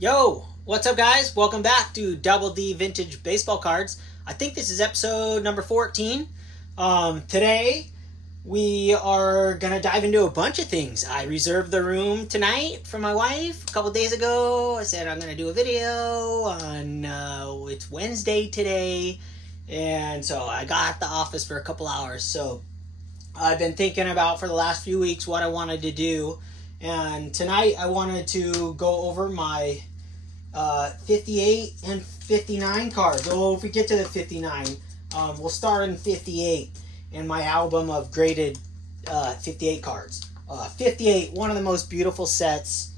Yo, what's up guys? Welcome back to Double D Vintage Baseball Cards. I think this is episode number 14. Today we are going to dive into a bunch of things. I reserved the room tonight for my wife. A couple days ago I said I'm going to do a video on, it's Wednesday today. And so I got at the office for a couple hours. So I've been thinking about for the last few weeks what I wanted to do. And tonight I wanted to go over my 58 and 59 cards. So if we get to the 59, we'll start in 58 in my album of graded 58 cards. 58, one of the most beautiful sets,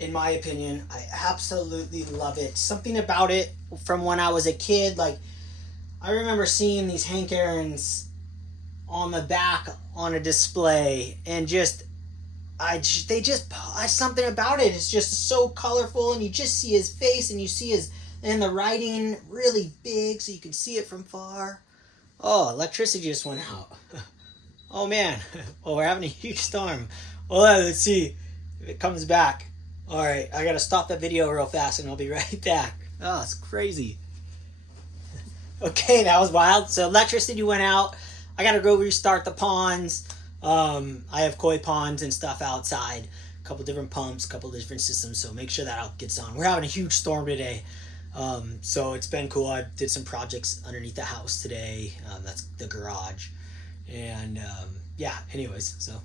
in my opinion. I absolutely love it. Something about it from when I was a kid, like I remember seeing these Hank Aaron's on the back on a display, and just something about it. It's just so colorful, and you just see his face, and you see and the writing really big, so you can see it from far. Oh, electricity just went out. Oh man. Oh, we're having a huge storm. Well, let's see if it comes back. All right, I gotta stop that video real fast, and I'll be right back. Oh, it's crazy. Okay, that was wild. So electricity went out. I gotta go restart the ponds. I have koi ponds and stuff outside, a couple different pumps, a couple different systems, so make sure that all gets on. We're having a huge storm today, so it's been cool. I did some projects underneath the house today. That's the garage, and yeah, anyways, so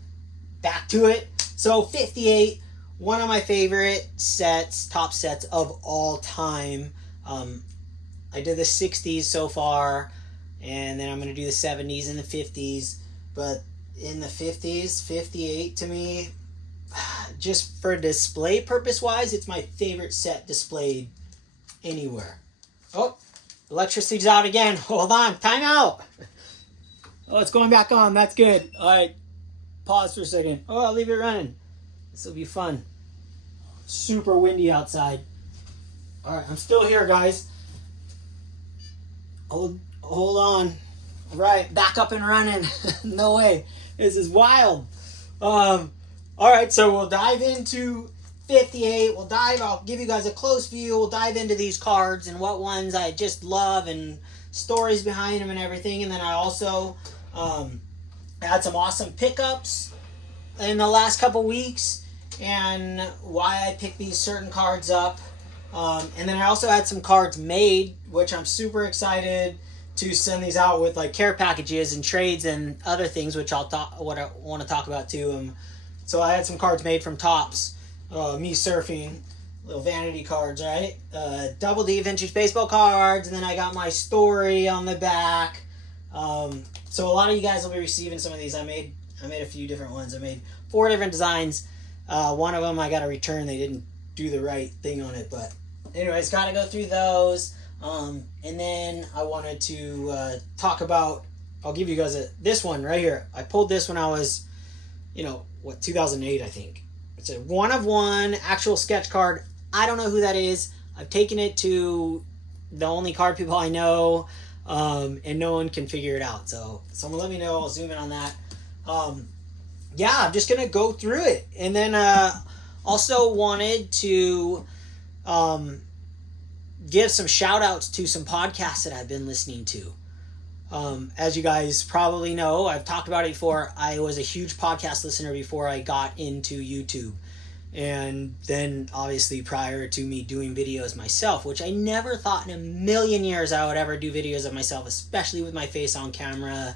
back to it. So 58, one of my favorite sets, top sets of all time. I did the 60s so far, and then I'm going to do the 70s and the 50s, but in the 50s, 58 to me, just for display purpose wise, it's my favorite set displayed anywhere. Oh, electricity's out again. Hold on, time out. Oh, it's going back on. That's good. All right, pause for a second. Oh, I'll leave it running. This will be fun. Super windy outside. All right, I'm still here, guys. Hold on. All right, back up and running. No way. This is wild. All right, so we'll dive into 58. I'll give you guys a close view. We'll dive into these cards and what ones I just love and stories behind them and everything. And then I also had some awesome pickups in the last couple weeks and why I picked these certain cards up. And then I also had some cards made, which I'm super excited to send these out with, like care packages and trades and other things, which what I want to talk about too. So I had some cards made from Topps, me surfing, little vanity cards, right? Double D vintage baseball cards, and then I got my story on the back. So a lot of you guys will be receiving some of these. I made a few different ones. I made 4 different designs. One of them I got to return. They didn't do the right thing on it, but anyways, got to go through those. And then I wanted to talk about, I'll give you guys this one right here. I pulled this when I was, 2008, I think. It's a 1-of-1 actual sketch card. I don't know who that is. I've taken it to the only card people I know, and no one can figure it out. So someone let me know. I'll zoom in on that. Yeah, I'm just going to go through it. And then also wanted to give some shout outs to some podcasts that I've been listening to. As you guys probably know, I've talked about it before. I was a huge podcast listener before I got into YouTube. And then obviously prior to me doing videos myself, which I never thought in a million years I would ever do videos of myself, especially with my face on camera.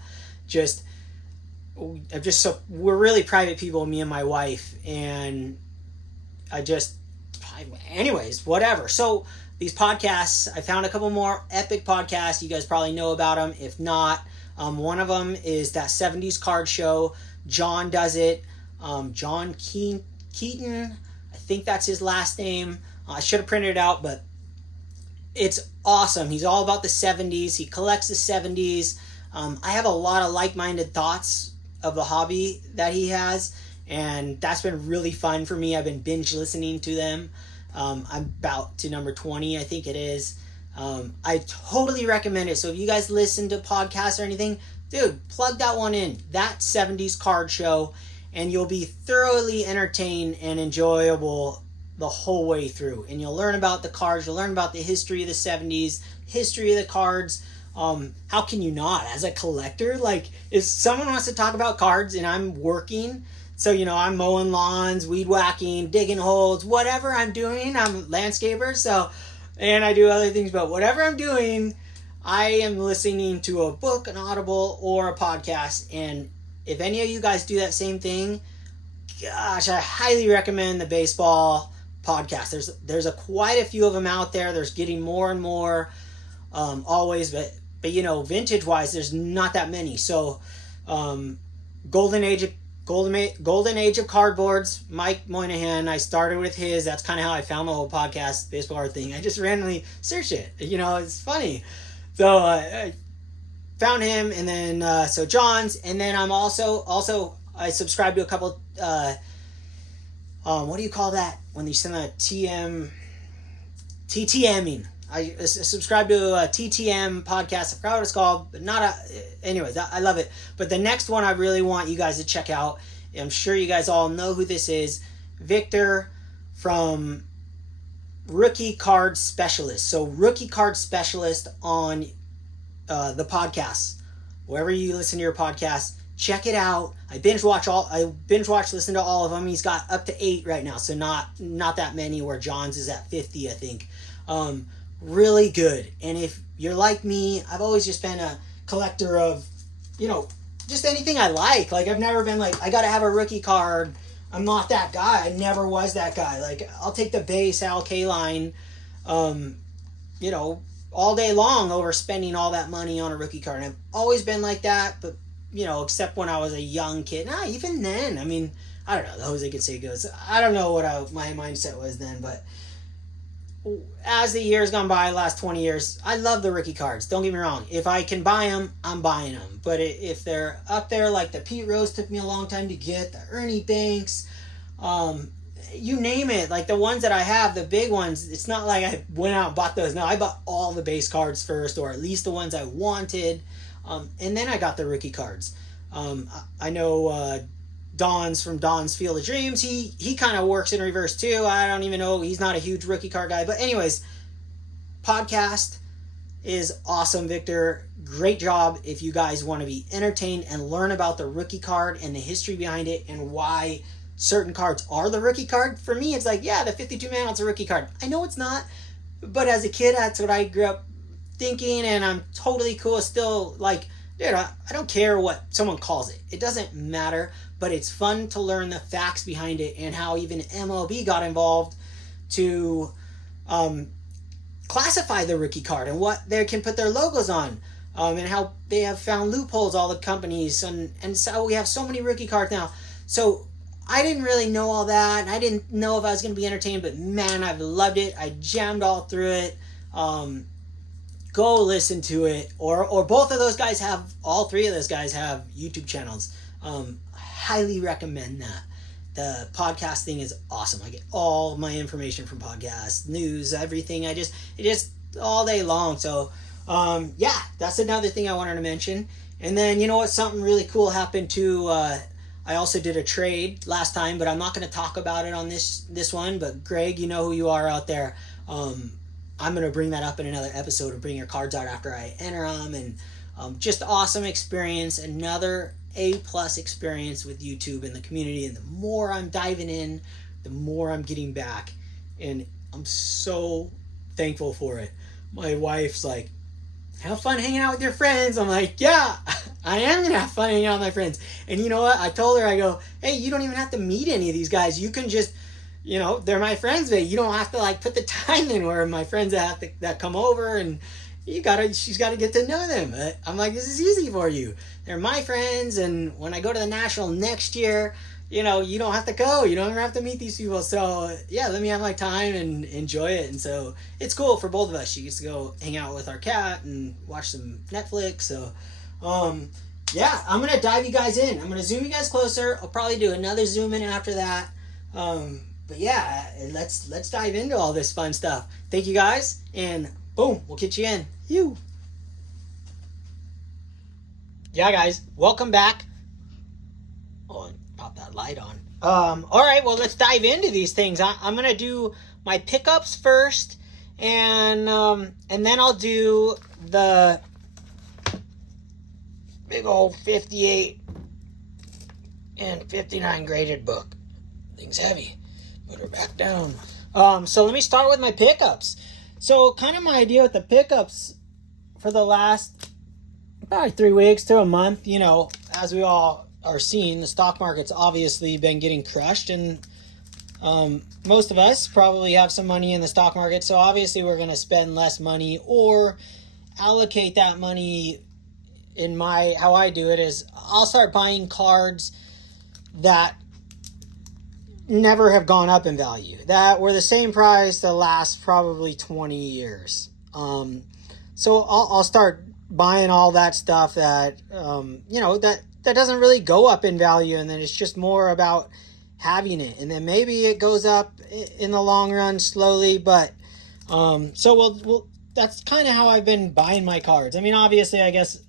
We're really private people, me and my wife. And anyways, whatever. So these podcasts, I found a couple more epic podcasts. You guys probably know about them. If not, one of them is that 70s card show. John does it. John Keaton, I think that's his last name. I should have printed it out, but it's awesome. He's all about the 70s. He collects the 70s. I have a lot of like-minded thoughts of the hobby that he has, and that's been really fun for me. I've been binge listening to them. I'm about to number 20, I think it is. I totally recommend it. So if you guys listen to podcasts or anything, dude, plug that one in. That 70s card show, and you'll be thoroughly entertained and enjoyable the whole way through, and you'll learn about the cards, you'll learn about the history of the 70s, history of the cards. How can you not, as a collector? Like, if someone wants to talk about cards and I'm working, so, I'm mowing lawns, weed whacking, digging holes, whatever I'm doing, I'm a landscaper, so, and I do other things, but whatever I'm doing, I am listening to a book, an audible, or a podcast. And if any of you guys do that same thing, gosh, I highly recommend the baseball podcast. There's quite a few of them out there. There's getting more and more, always, but vintage wise, there's not that many. So, golden age of cardboards, Mike Moynihan. I started with his. That's kind of how I found my whole podcast, baseball art thing. I just randomly searched it. It's funny. So I found him, and then so John's, and then I'm also I subscribe to a couple. What do you call that when you send a TTMing? I subscribe to a TTM podcast. I forgot what it's called, but anyways, I love it. But the next one I really want you guys to check out, I'm sure you guys all know who this is, Victor from Rookie Card Specialist. So Rookie Card Specialist on the podcast. Wherever you listen to your podcast, check it out. I binge watch, listen to all of them. He's got up to 8 right now, so not that many, where John's is at 50, I think. Really good. And if you're like me, I've always just been a collector of, just anything I like. Like, I've never been like, I gotta have a rookie card. I'm not that guy. I never was that guy. Like, I'll take the base Al Kaline, all day long over spending all that money on a rookie card. And I've always been like that, but, except when I was a young kid. Even then, I don't know. The Jose Canseco's, I don't know what my mindset was then, but as the years gone by, last 20 years, I love the rookie cards. Don't get me wrong. If I can buy them, I'm buying them. But if they're up there, like the Pete Rose took me a long time to get, the Ernie Banks, you name it, like the ones that I have, the big ones, it's not like I went out and bought those. No, I bought all the base cards first, or at least the ones I wanted, and then I got the rookie cards. I know Don's from Don's Field of Dreams. He kind of works in reverse too. I don't even know. He's not a huge rookie card guy. But anyways, podcast is awesome, Victor. Great job. If you guys want to be entertained and learn about the rookie card and the history behind it and why certain cards are the rookie card. For me, it's like, yeah, the 52 man, it's a rookie card. I know it's not, but as a kid, that's what I grew up thinking, and I'm totally cool. Still, like, dude, I don't care what someone calls it. It doesn't matter, but it's fun to learn the facts behind it and how even MLB got involved to classify the rookie card and what they can put their logos on, and how they have found loopholes, all the companies, and so we have so many rookie cards now. So I didn't really know all that, and I didn't know if I was going to be entertained, but man, I've loved it. I jammed all through it. Go listen to it, or both of those guys have, all three of those guys have YouTube channels. Highly recommend that. The podcast thing is awesome. I get all my information from podcasts, news, everything. It just all day long. So, yeah, that's another thing I wanted to mention. And then, you know what, something really cool happened too. I also did a trade last time, but I'm not going to talk about it on this one. But Greg, you know who you are out there. I'm going to bring that up in another episode, or bring your cards out after I enter them. And just awesome experience. Another A+ experience with YouTube and the community. And the more I'm diving in, the more I'm getting back. And I'm so thankful for it. My wife's like, have fun hanging out with your friends. I'm like, yeah, I am going to have fun hanging out with my friends. And you know what? I told her, I go, hey, you don't even have to meet any of these guys. You can just, they're my friends, but you don't have to like put the time in, where my friends that come over, and she's got to get to know them. I'm like, this is easy for you. They're my friends. And when I go to the National next year, you don't have to go. You don't even have to meet these people. So yeah, let me have my time and enjoy it. And so it's cool for both of us. She gets to go hang out with our cat and watch some Netflix. So, yeah, I'm going to dive you guys in. I'm going to zoom you guys closer. I'll probably do another zoom in after that. But yeah, let's dive into all this fun stuff. Thank you guys, and boom, we'll get you in. Yeah, guys, welcome back. Oh, and pop that light on. All right, well, let's dive into these things. I'm gonna do my pickups first, and then I'll do the big old 58 and 59 graded book. Thing's heavy. Put her back down. So let me start with my pickups. So kind of my idea with the pickups for the last about 3 weeks to a month, you know, as we all are seeing, the stock market's obviously been getting crushed, and most of us probably have some money in the stock market, so obviously we're going to spend less money or allocate that money. How I do it is I'll start buying cards that never have gone up in value, that were the same price the last probably 20 years. So I'll start buying all that stuff that, that doesn't really go up in value, and then it's just more about having it. And then maybe it goes up in the long run slowly, but so we'll that's kind of how I've been buying my cards. I mean, obviously, I guess,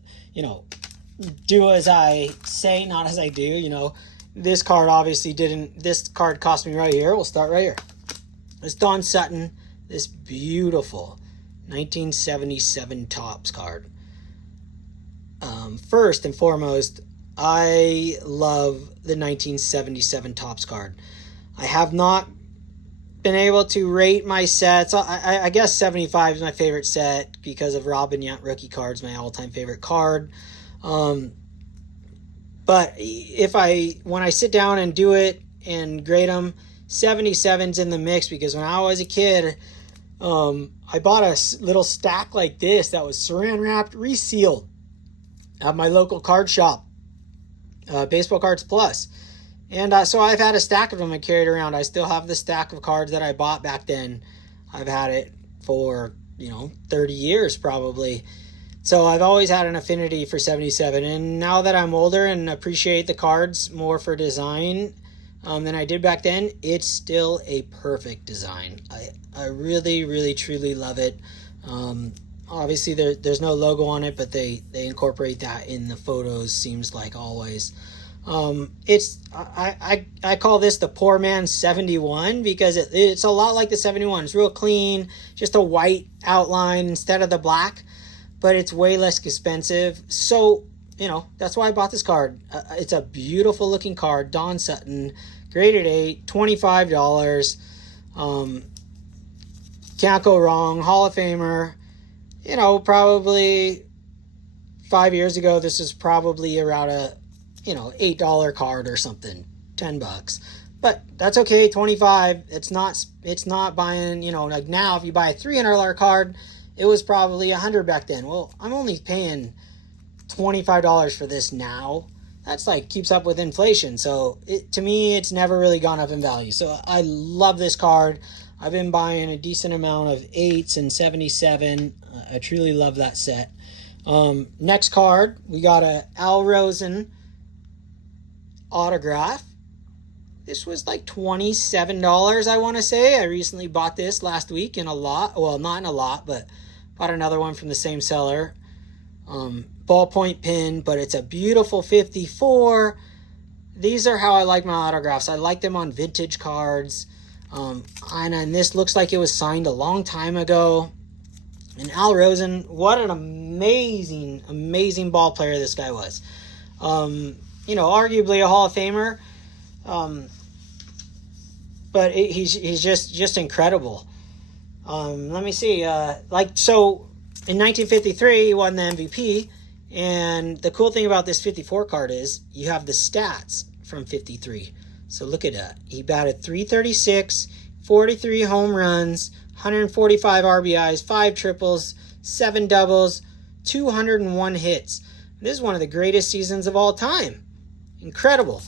do as I say, not as I do. This card obviously didn't. This card cost me right here. We'll start right here. This Don Sutton, this beautiful 1977 Topps card. First and foremost, I love the 1977 Topps card. I have not been able to rate my sets. I guess 75 is my favorite set because of Robin Yount rookie cards, my all-time favorite card. But when I sit down and do it and grade them, 77's in the mix, because when I was a kid, I bought a little stack like this that was saran wrapped, resealed at my local card shop, Baseball Cards Plus. And so I've had a stack of them and carried around. I still have the stack of cards that I bought back then. I've had it for, 30 years probably. So I've always had an affinity for 77. And now that I'm older and appreciate the cards more for design than I did back then, it's still a perfect design. I really, really, truly love it. Obviously, there's no logo on it, but they incorporate that in the photos, seems like always. I call this the poor man's 71, because it's a lot like the 71. It's real clean, just a white outline instead of the black, but it's way less expensive. So, that's why I bought this card. It's a beautiful looking card. Don Sutton, graded 8, $25. Can't go wrong. Hall of Famer. Probably 5 years ago, this is probably around a, $8 card or something, $10. But that's okay, 25. It's not buying, like now, if you buy a $300 card, it was probably $100 back then. Well, I'm only paying $25 for this now. That's keeps up with inflation. So to me, it's never really gone up in value. So I love this card. I've been buying a decent amount of 8s and 77. I truly love that set. Next card, we got a Al Rosen autograph. This was $27, I want to say. I recently bought this last week in a lot. Well, not in a lot, but bought another one from the same seller. Ballpoint pen, but it's a beautiful 54. These are how I like my autographs. I like them on vintage cards. And this looks like it was signed a long time ago. And Al Rosen, what an amazing, amazing ball player this guy was. Arguably a Hall of Famer. But he's just incredible. Let me see. So in 1953, he won the MVP. And the cool thing about this 54 card is you have the stats from 53. So look at that. He batted .336, 43 home runs, 145 RBIs, 5 triples, 7 doubles, 201 hits. This is one of the greatest seasons of all time. Incredible.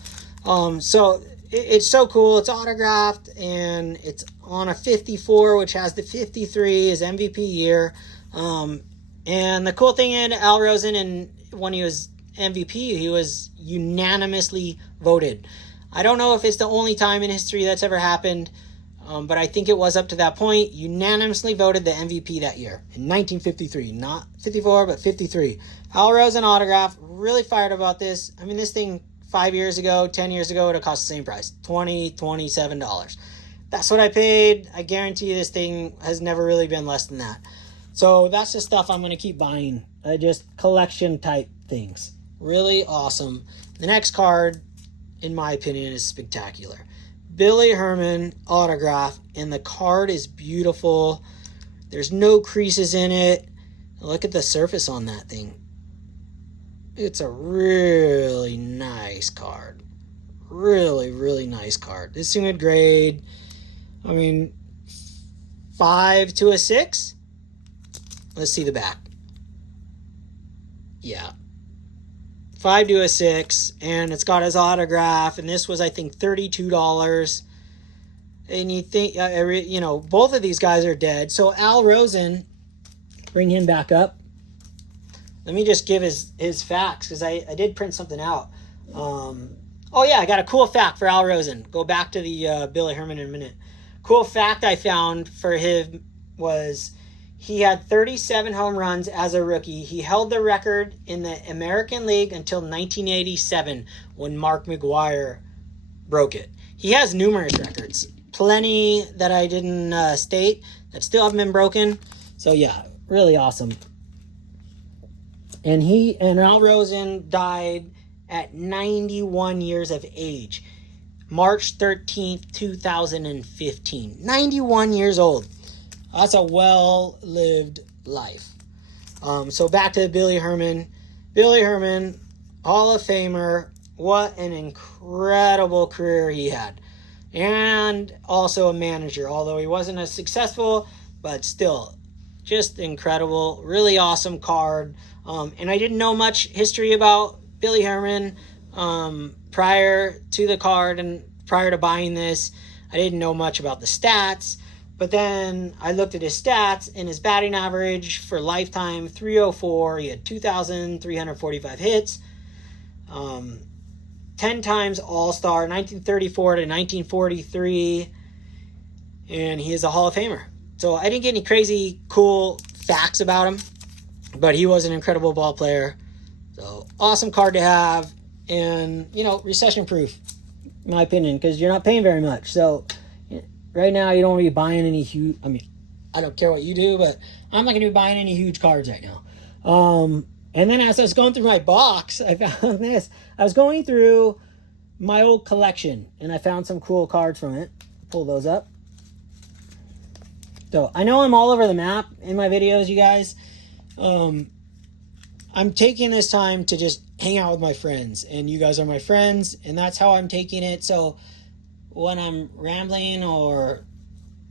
So it's so cool. It's autographed, and it's on a 54, which has the 53 as MVP year. And the cool thing in Al Rosen, and when he was MVP, he was unanimously voted. I don't know if it's the only time in history that's ever happened, but I think it was up to that point. Unanimously voted the MVP that year in 1953. Not 54, but 53. Al Rosen autograph. Really fired about this. I mean, this thing 5 years ago, 10 years ago, it would have cost the same price, $27. That's what I paid. I guarantee you this thing has never really been less than that. So that's the stuff I'm going to keep buying. Just collection type things. Really awesome. The next card, in my opinion, is spectacular. Billy Herman autograph, and the card is beautiful. There's no creases in it. Look at the surface on that thing. It's a really nice card. Really, really nice card. This thing would grade, I mean, 5 to a 6. Let's see the back. Yeah. 5 to a 6. And it's got his autograph. And this was, I think, $32. And you think, you know, both of these guys are dead. So Al Rosen, bring him back up. Let me just give his facts, because I did print something out. Oh, yeah, I got a cool fact for Al Rosen. Go back to the Billy Herman in a minute. Cool fact I found for him was he had 37 home runs as a rookie. He held the record in the American League until 1987 when Mark McGwire broke it. He has numerous records. Plenty that I didn't state that still haven't been broken. So, yeah, really awesome. And Al Rosen died at 91 years of age. March 13th, 2015. 91 years old. That's a well-lived life. So back to Billy Herman. Billy Herman, Hall of Famer. What an incredible career he had. And also a manager, although he wasn't as successful, but still just incredible. Really awesome card. And I didn't know much history about Billy Herman prior to the card and prior to buying this. I didn't know much about the stats. But then I looked at his stats, and his batting average for lifetime, 304. He had 2,345 hits. 10 times All-Star, 1934 to 1943. And he is a Hall of Famer. So I didn't get any crazy cool facts about him, but he was an incredible ball player. So awesome card to have, and, you know, recession-proof, in my opinion, because you're not paying very much. So right now, you don't want to be buying any huge... I mean, I don't care what you do, but I'm not going to be buying any huge cards right now. And then as I was going through my box, I found this. I was going through my old collection, and I found some cool cards from it. Pull those up. So I know I'm all over the map in my videos, you guys. I'm taking this time to just hang out with my friends, and you guys are my friends, and that's how I'm taking it. So when I'm rambling or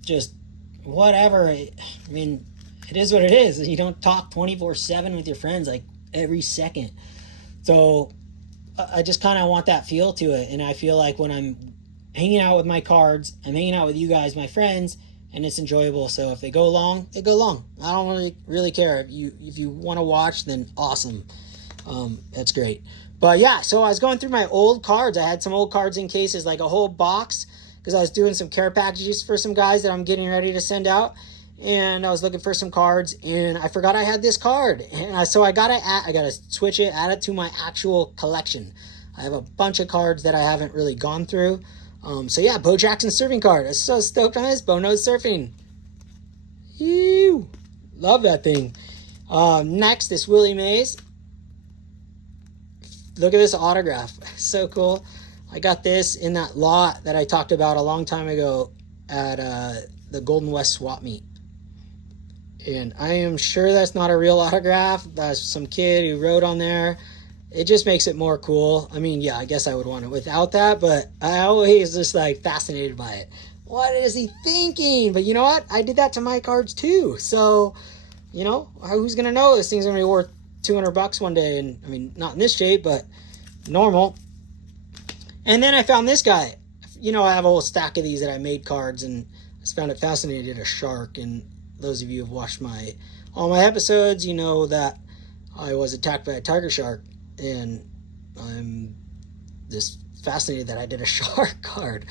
just whatever, I mean, it is what it is. You don't talk 24/7 with your friends like every second. So I just kind of want that feel to it. And I feel like when I'm hanging out with my cards, I'm hanging out with you guys, my friends, and it's enjoyable. So if they go long, they go long. I don't really care. If you want to watch, then awesome. That's great. But yeah, so I was going through my old cards. I had some old cards in cases, like a whole box, because I was doing some care packages for some guys that I'm getting ready to send out. And I was looking for some cards, and I forgot I had this card. And so I gotta switch it, add it to my actual collection. I have a bunch of cards that I haven't really gone through. So yeah, Bo Jackson surfing card. I'm so stoked on this. Bo knows surfing. Ew. Love that thing. Next, this Willie Mays. Look at this autograph. So cool. I got this in that lot that I talked about a long time ago at the Golden West swap meet. And I am sure that's not a real autograph. That's some kid who wrote on there. It just makes it more cool. I mean, yeah, I guess I would want it without that, but I always just like fascinated by it. What is he thinking? But you know what? I did that to my cards too. So, you know, who's going to know this thing's going to be worth $200 one day? And I mean, not in this shape, but normal. And then I found this guy. You know, I have a whole stack of these that I made cards, and I just found it fascinating. A shark. And those of you who have watched all my episodes, you know that I was attacked by a tiger shark, and I'm just fascinated that I did a shark card.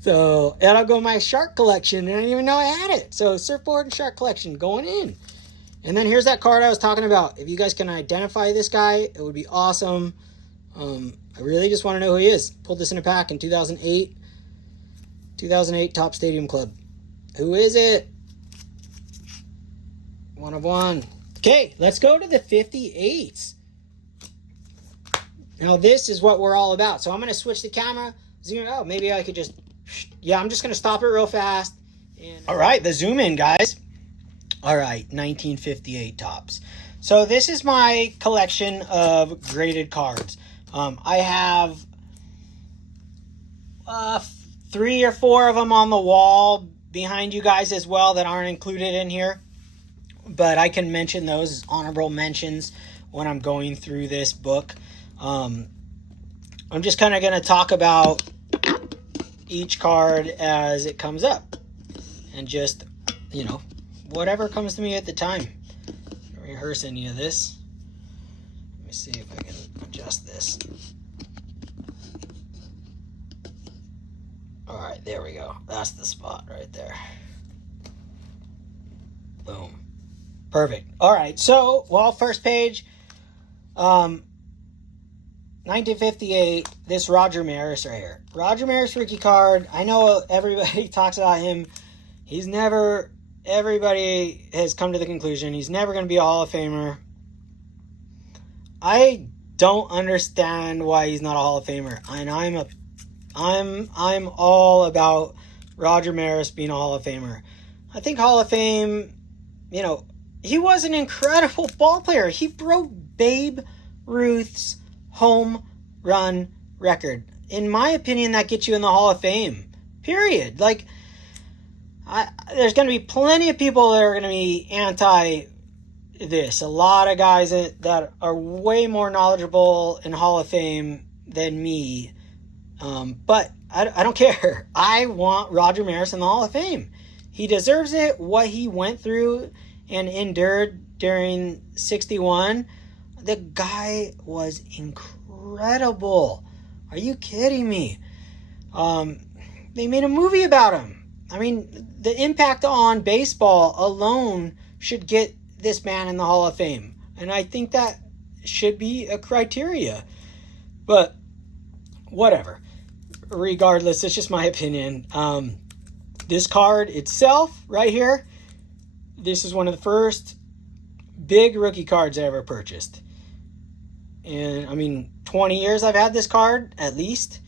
So that'll go in my shark collection, and I didn't even know I had it. So surfboard and shark collection going in. And then here's that card I was talking about. If you guys can identify this guy, it would be awesome. I really just want to know who he is. Pulled this in a pack in 2008. 2008 Top Stadium Club. Who is it? One of one. Okay, let's go to the 58s. Now this is what we're all about. So I'm going to switch the camera. Zoom. Oh, maybe I could just... Yeah, I'm just going to stop it real fast. All right, the zoom in, guys. All right, 1958 Tops. So this is my collection of graded cards. I have 3 or 4 of them on the wall behind you guys as well that aren't included in here. But I can mention those as honorable mentions when I'm going through this book. I'm just kind of going to talk about each card as it comes up. And just, you know, whatever comes to me at the time. Don't rehearse any of this. Let me see if I can adjust this. All right, there we go. That's the spot right there. Boom. Perfect. All right, so, well, first page, 1958, this Roger Maris right here. Roger Maris rookie card. I know everybody talks about him. He's never, everybody has come to the conclusion he's never going to be a Hall of Famer. I don't understand why he's not a Hall of Famer. And I'm all about Roger Maris being a Hall of Famer. I think Hall of Fame, you know, he was an incredible ball player. He broke Babe Ruth's home run record. In my opinion, that gets you in the Hall of Fame. Period. Like, there's going to be plenty of people that are going to be anti this. A lot of guys that are way more knowledgeable in Hall of Fame than me. But I don't care. I want Roger Maris in the Hall of Fame. He deserves it. What he went through and endured during 61, the guy was incredible. Are you kidding me? They made a movie about him. I mean, the impact on baseball alone should get this man in the Hall of Fame. And I think that should be a criteria. But whatever. Regardless, it's just my opinion. This card itself right here, this is one of the first big rookie cards I ever purchased. And I mean, 20 years I've had this card at least.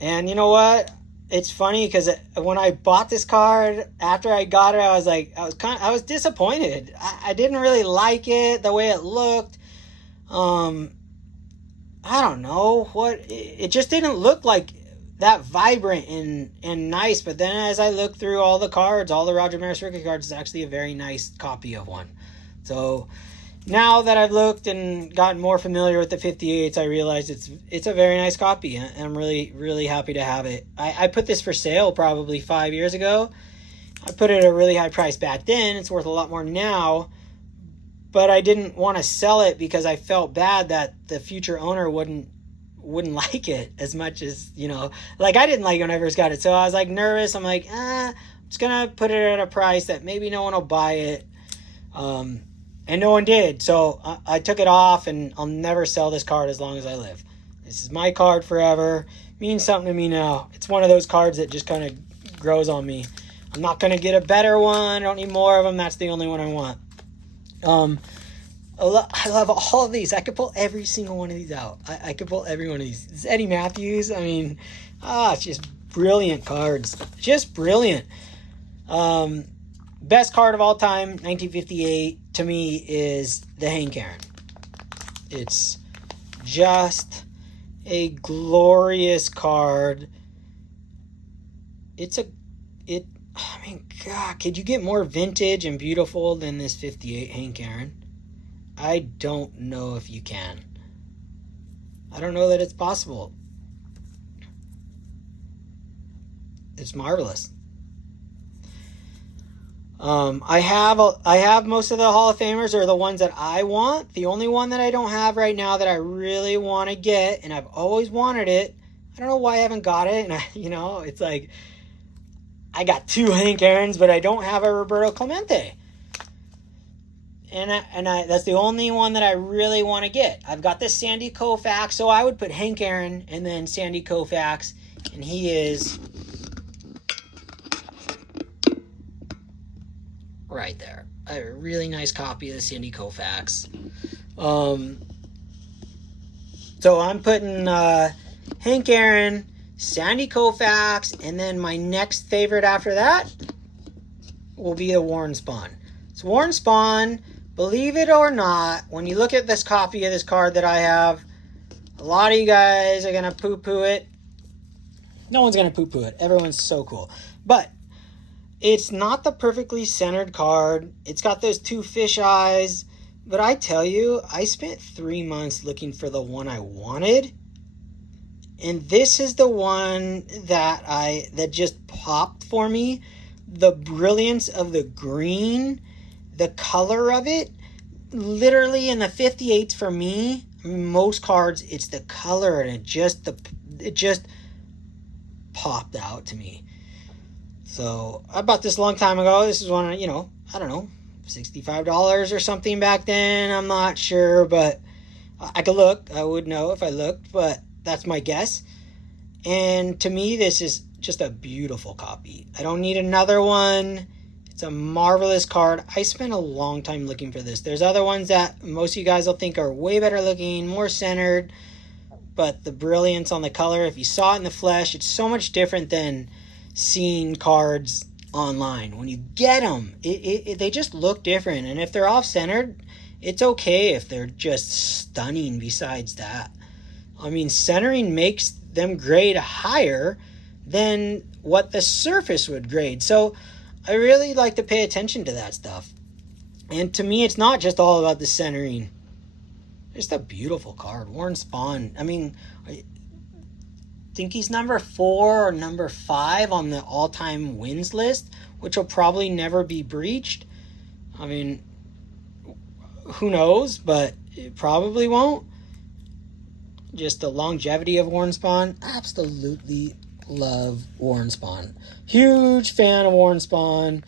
And you know what? It's funny because when I bought this card, after I got it, I was disappointed. I didn't really like it, the way it looked. I don't know it just didn't look like that vibrant and nice. But then as I looked through all the cards, all the Roger Maris rookie cards, it's actually a very nice copy of one. So now that I've looked and gotten more familiar with the 58s, I realize it's a very nice copy, and I'm really, really happy to have it. I put this for sale probably 5 years ago. I put it at a really high price back then. It's worth a lot more now, but I didn't want to sell it because I felt bad that the future owner wouldn't like it as much as, you know, like I didn't like it when I first got it. So I was like nervous. I'm like, I'm just going to put it at a price that maybe no one will buy it. And no one did. So I took it off, and I'll never sell this card as long as I live. This is my card forever. It means something to me now. It's one of those cards that just kind of grows on me. I'm not going to get a better one. I don't need more of them. That's the only one I want. I love all of these. I could pull every single one of these out. I could pull every one of these. It's Eddie Matthews. I mean, it's just brilliant cards. Just brilliant. Best card of all time, 1958, to me, is the Hank Aaron. It's just a glorious card. I mean, God, could you get more vintage and beautiful than this 58 Hank Aaron? I don't know if you can. I don't know that it's possible. It's marvelous. I have most of the Hall of Famers, or the ones that I want. The only one that I don't have right now that I really want to get, and I've always wanted it. I don't know why I haven't got it. And it's like I got 2 Hank Aarons, but I don't have a Roberto Clemente. and that's the only one that I really want to get. I've got this Sandy Koufax, so I would put Hank Aaron and then Sandy Koufax, and he is right there. I have a really nice copy of the Sandy Koufax. So I'm putting Hank Aaron, Sandy Koufax, and then my next favorite after that will be a Warren Spahn. So Warren Spahn, believe it or not, when you look at this copy of this card that I have, a lot of you guys are going to poo-poo it. No one's going to poo-poo it. Everyone's so cool. But it's not the perfectly centered card. It's got those two fish eyes. But I tell you, I spent 3 months looking for the one I wanted. And this is the one that just popped for me. The brilliance of the green, the color of it. Literally in the 58s for me, most cards, it's the color and it just popped out to me. So I bought this a long time ago. This is one, I don't know, $65 or something back then. I'm not sure, but I could look. I would know if I looked, but that's my guess. And to me, this is just a beautiful copy. I don't need another one. It's a marvelous card. I spent a long time looking for this. There's other ones that most of you guys will think are way better looking, more centered, but the brilliance on the color, if you saw it in the flesh, it's so much different than seeing cards online. When you get them, they just look different. And if they're off-centered, it's okay if they're just stunning besides that. I mean, centering makes them grade higher than what the surface would grade. So I really like to pay attention to that stuff. And to me, it's not just all about the centering. Just a beautiful card. Warren Spahn. I mean, I think he's number 4 or number 5 on the all-time wins list, which will probably never be breached. I mean, who knows, but it probably won't. Just the longevity of Warren Spahn. Absolutely love Warren Spahn. Huge fan of Warren Spahn.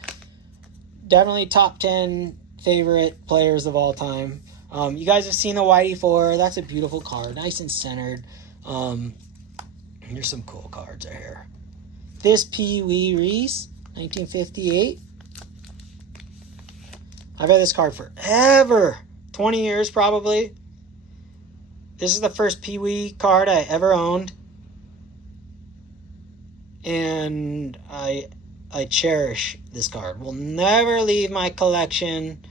Definitely top 10 favorite players of all time. You guys have seen the Whitey 4. That's a beautiful card. Nice and centered. Here's some cool cards right here. This Pee Wee Reese, 1958. I've had this card forever. 20 years probably. This is the first Pee Wee card I ever owned. And I cherish this card. Will never leave my collection.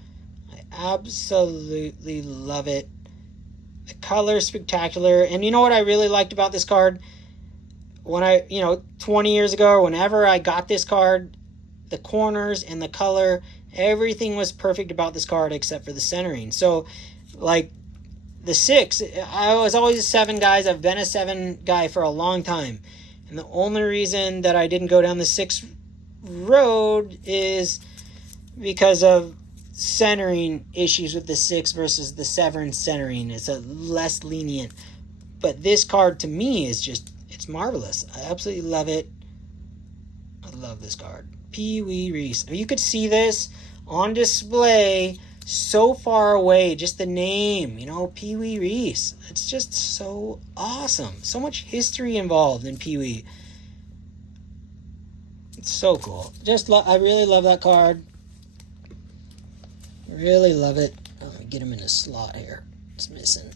I absolutely love it. The color is spectacular. And you know what I really liked about this card? When 20 years ago, or whenever I got this card, the corners and the color, everything was perfect about this card except for the centering. So, like, the 6, I was always a 7, guys. I've been a 7 guy for a long time. And the only reason that I didn't go down the 6 road is because of centering issues with the 6 versus the 7 centering. It's a less lenient. But this card, to me, is just, it's marvelous. I absolutely love it. I love this card. Pee Wee Reese. You could see this on display so far away. Just the name, Pee Wee Reese. It's just so awesome. So much history involved in Pee Wee. It's so cool. I really love that card. Really love it. Let me get him in a slot here. It's missing.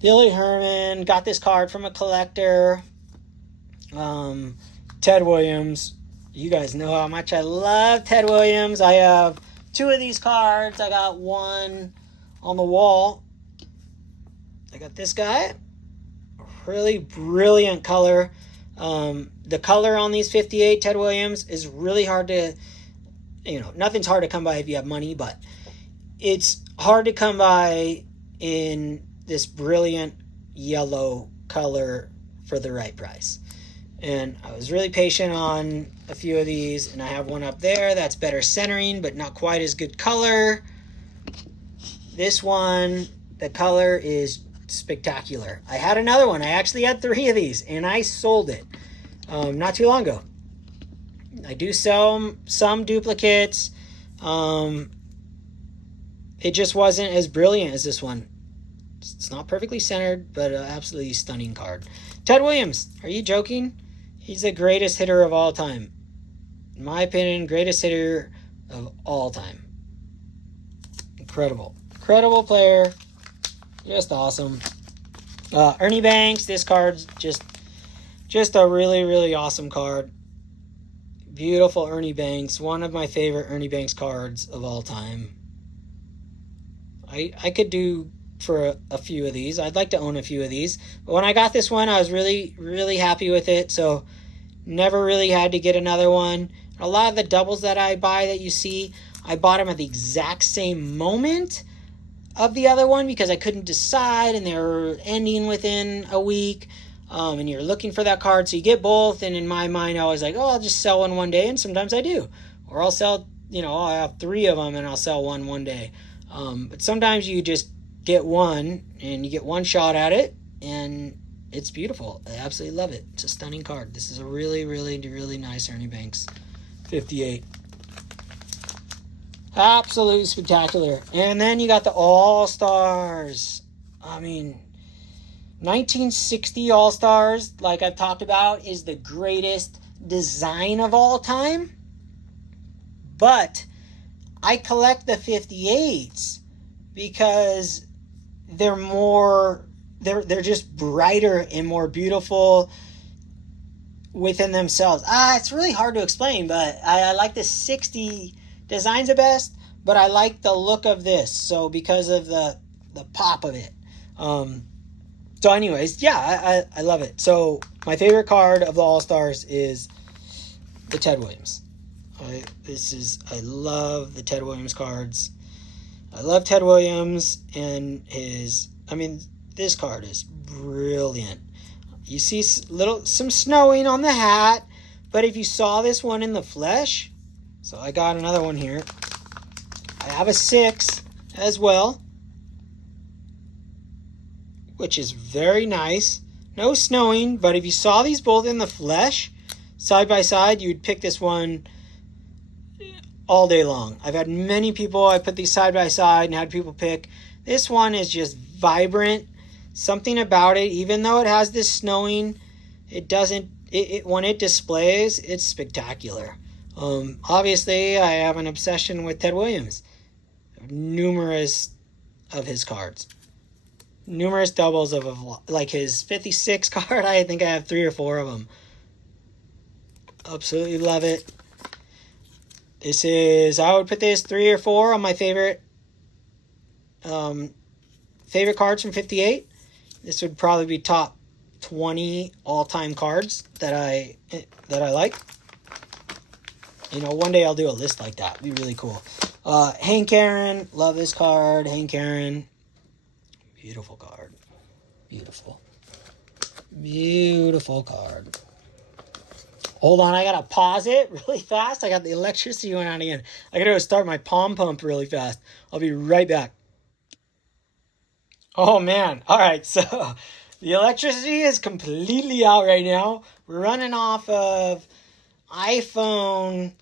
Billy Herman. Got this card from a collector. Ted Williams. You guys know how much I love Ted Williams. I have 2 of these cards. I got one on the wall. I got this guy. Really brilliant color. The color on these 58 Ted Williams is really hard to, nothing's hard to come by if you have money, but it's hard to come by in this brilliant yellow color for the right price. And I was really patient on a few of these, and I have one up there that's better centering, but not quite as good color. This one, the color is spectacular. I had another one. I actually had 3 of these, and I sold it not too long ago. I do sell some duplicates, it just wasn't as brilliant as this one. It's not perfectly centered, but an absolutely stunning card. Ted Williams, are you joking? He's the greatest hitter of all time. In my opinion, greatest hitter of all time. Incredible. Incredible player. Just awesome. Ernie Banks, this card's just a really, really awesome card. Beautiful Ernie Banks. One of my favorite Ernie Banks cards of all time. I could do for a few of these. I'd like to own a few of these. But when I got this one, I was really, really happy with it. So never really had to get another one. A lot of the doubles that I buy that you see, I bought them at the exact same moment of the other one because I couldn't decide and they were ending within a week. And you're looking for that card, so you get both. And in my mind, I was like, oh, I'll just sell one day. And sometimes I do. Or I'll sell, I'll have 3 of them and I'll sell one day. But sometimes you just get one and you get one shot at it and it's beautiful. I absolutely love it. It's a stunning card. This is a really, really, really nice Ernie Banks 58. Absolutely spectacular. And then you got the All-Stars. 1960 All-Stars, like I've talked about, is the greatest design of all time. But I collect the 58s because they're just brighter and more beautiful within themselves. It's really hard to explain, but I like the 60 designs the best, but I like the look of this. So because of the pop of it. So anyways, yeah, I love it. So my favorite card of the All-Stars is the Ted Williams. I love the Ted Williams cards. I love Ted Williams and this card is brilliant. You see some snowing on the hat, but if you saw this one in the flesh, so I got another one here. I have a 6 as well, which is very nice. No snowing, but if you saw these both in the flesh, side by side, you'd pick this one all day long. I've had many people, I put these side by side and had people pick. This one is just vibrant. Something about it, even though it has this snowing, when it displays, it's spectacular. Obviously, I have an obsession with Ted Williams. Numerous of his cards. Numerous doubles of like his 56 card. I think I have 3 or 4 of them. Absolutely love it. I would put this 3 or 4 on my favorite cards from 58. This would probably be top 20 all-time cards that I like. One day I'll do a list like that. It'd be really cool. Hank Aaron, love this card. Hank Aaron, beautiful card. Beautiful card. Hold on, I gotta pause it really fast. I got the electricity going on again. I gotta go start my palm pump really fast. I'll be right back. Oh man, all right, so the electricity is completely out right now. We're running off of iPhone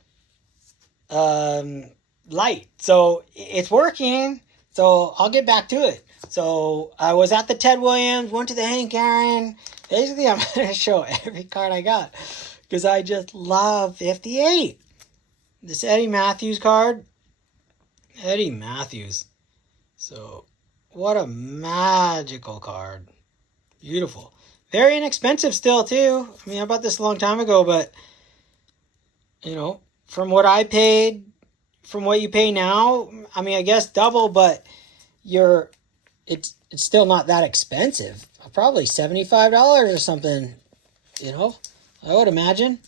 light, so it's working. So I'll get back to it. So I was at the Ted Williams, went to the Hank Aaron. Basically, I'm going to show every card I got because I just love 58. This Eddie Matthews card. Eddie Matthews. So what a magical card. Beautiful. Very inexpensive still, too. I bought this a long time ago, but, from what I paid, from what you pay now, I guess double, but it's still not that expensive. Probably $75 or something, I would imagine.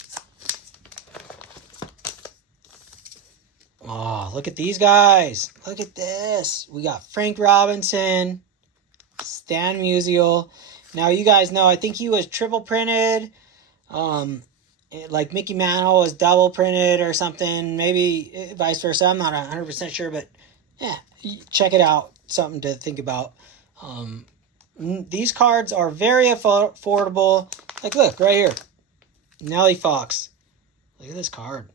Oh, look at these guys. Look at this. We got Frank Robinson, Stan Musial. Now, you guys know, I think he was triple printed. Like Mickey Mantle was double printed or something. Maybe vice versa. I'm not 100% sure, but yeah, check it out. Something to think about. These cards are very affordable. Like, look, right here. Nellie Fox. Look at this card.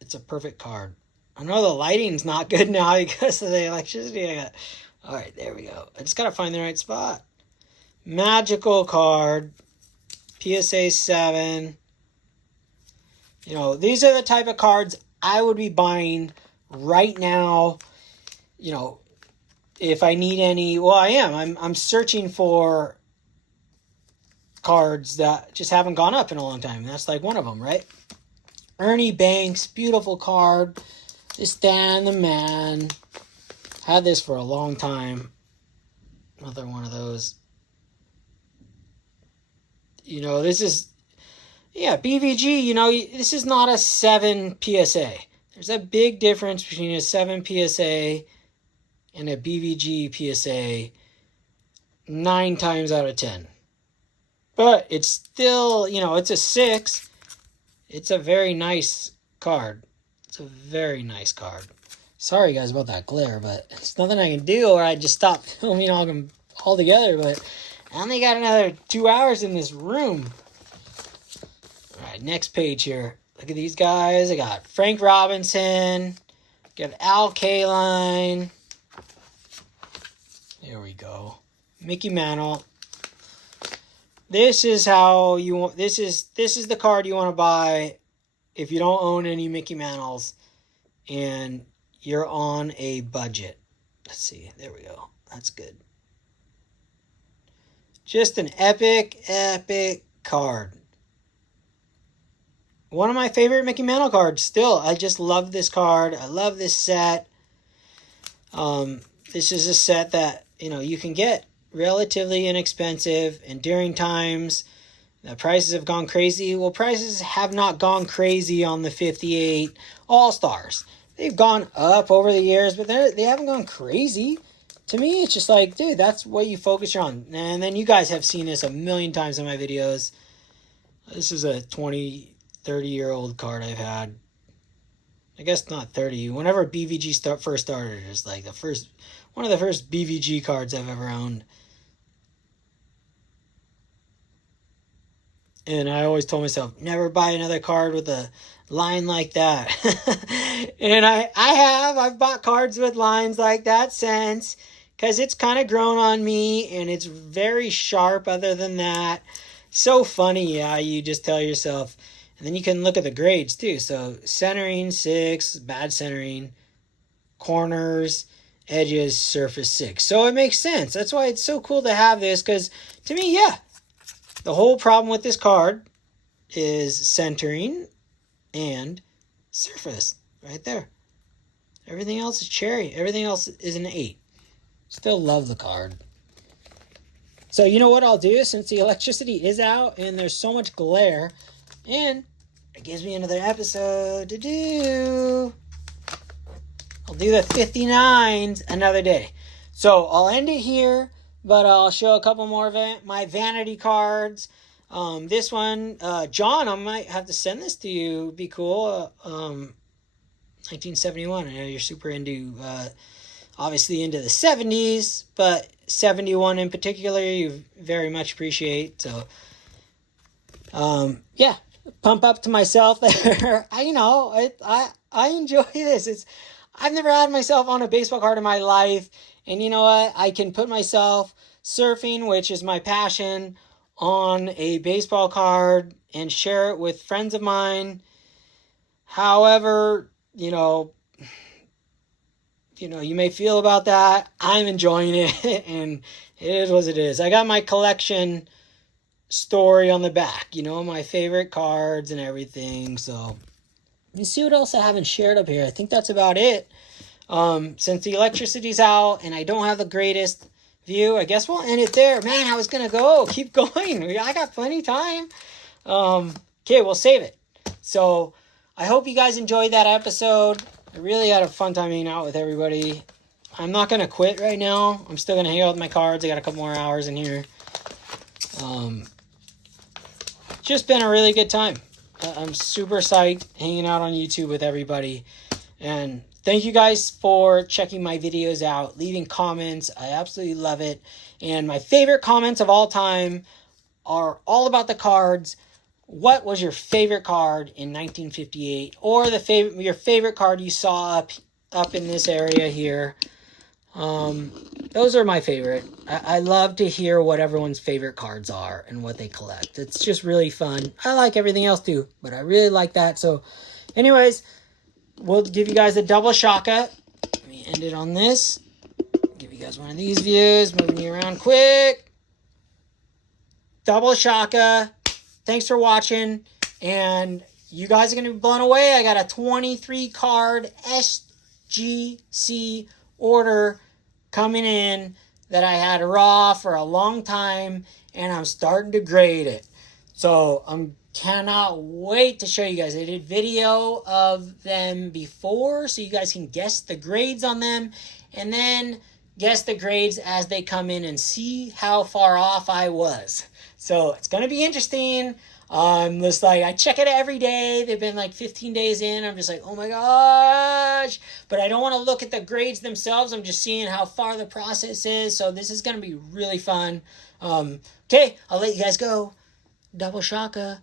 It's a perfect card. I know the lighting's not good now because of the electricity. All right, there we go. I just got to find the right spot. Magical card. PSA 7. You know, these are the type of cards I would be buying right now. You know, if I need any, well, I am. I'm searching for cards that just haven't gone up in a long time. And that's like one of them, right? Ernie Banks, beautiful card. The Stan the Man. Had this for a long time. Another one of those. You know, this is, yeah, BVG, you know, this is not a 7 PSA. There's a big difference between a 7 PSA and a BVG PSA 9 times out of 10. But it's still, you know, it's a 6. It's a very nice card. It's a very nice card. Sorry, guys, about that glare, but it's nothing I can do, or I just stop filming all together. But I only got another 2 hours in this room. All right, next page here. Look at these guys. I got Frank Robinson. Got Al Kaline. There we go. Mickey Mantle. This is how you want. This is the card you want to buy if you don't own any Mickey Mantles and you're on a budget. Let's see. There we go. That's good. Just an epic card. One of my favorite Mickey Mantle cards still. I just love this card. I love this set. This is a set that, you know, you can get relatively inexpensive, and during times the prices have gone crazy. Well, prices have not gone crazy on the 58 All-Stars. They've gone up over the years, but they haven't gone crazy. To me, it's just like, dude, that's what you focus on. And then you guys have seen this a million times in my videos. This is a 20, 30-year-old card I've had. I guess not 30. Whenever BVG first started, it's like one of the first BVG cards I've ever owned. And I always told myself, never buy another card with a line like that. And I've bought cards with lines like that since, because it's kind of grown on me, and it's very sharp other than that. So funny, yeah, you just tell yourself. And then you can look at the grades too. So centering 6, bad centering, corners, edges, surface 6. So it makes sense. That's why it's so cool to have this, because to me, yeah, the whole problem with this card is centering and surface right there. Everything else is cherry. Everything else is an 8. Still love the card. So you know what I'll do, since the electricity is out and there's so much glare, and it gives me another episode to do, I'll do the 59s another day. So I'll end it here, but I'll show a couple more of my vanity cards. This one, John, I might have to send this to you. It'd be cool. 1971. I know you're super into, obviously into the 70s, but 71 in particular, you very much appreciate. So, yeah, pump up to myself there. I enjoy this. I've never had myself on a baseball card in my life. And you know what? I can put myself surfing, which is my passion, on a baseball card and share it with friends of mine. However, you may feel about that. I'm enjoying it, and it is what it is. I got my collection story on the back, my favorite cards and everything. So let me see what else I haven't shared up here. I think that's about it. Since the electricity's out and I don't have the greatest view, I guess we'll end it there. Man, I was going to go. Keep going. I got plenty of time. Okay, we'll save it. So I hope you guys enjoyed that episode. I really had a fun time hanging out with everybody. I'm not going to quit right now. I'm still going to hang out with my cards. I got a couple more hours in here. Just been a really good time. I'm super psyched hanging out on YouTube with everybody. And thank you guys for checking my videos out, leaving comments. I absolutely love it. And my favorite comments of all time are all about the cards. what was your favorite card in 1958, or your favorite card you saw up in this area here. Those are my favorite. I love to hear what everyone's favorite cards are and what they collect. It's just really fun. I like everything else too, but I really like that. So anyways, we'll give you guys a double shaka. Let me end it on this. Give you guys one of these views. Moving you around quick. Double shaka. Thanks for watching. And you guys are going to be blown away. I got a 23 card SGC order coming in that I had raw for a long time, and I'm starting to grade it. So cannot wait to show you guys. I did video of them before, so you guys can guess the grades on them, and then guess the grades as they come in and see how far off I was. So it's going to be interesting. Just like, I check it every day. They've been like 15 days in. I'm just like, oh my gosh. But I don't want to look at the grades themselves. I'm just seeing how far the process is. So this is going to be really fun. Okay, I'll let you guys go. Double shaka.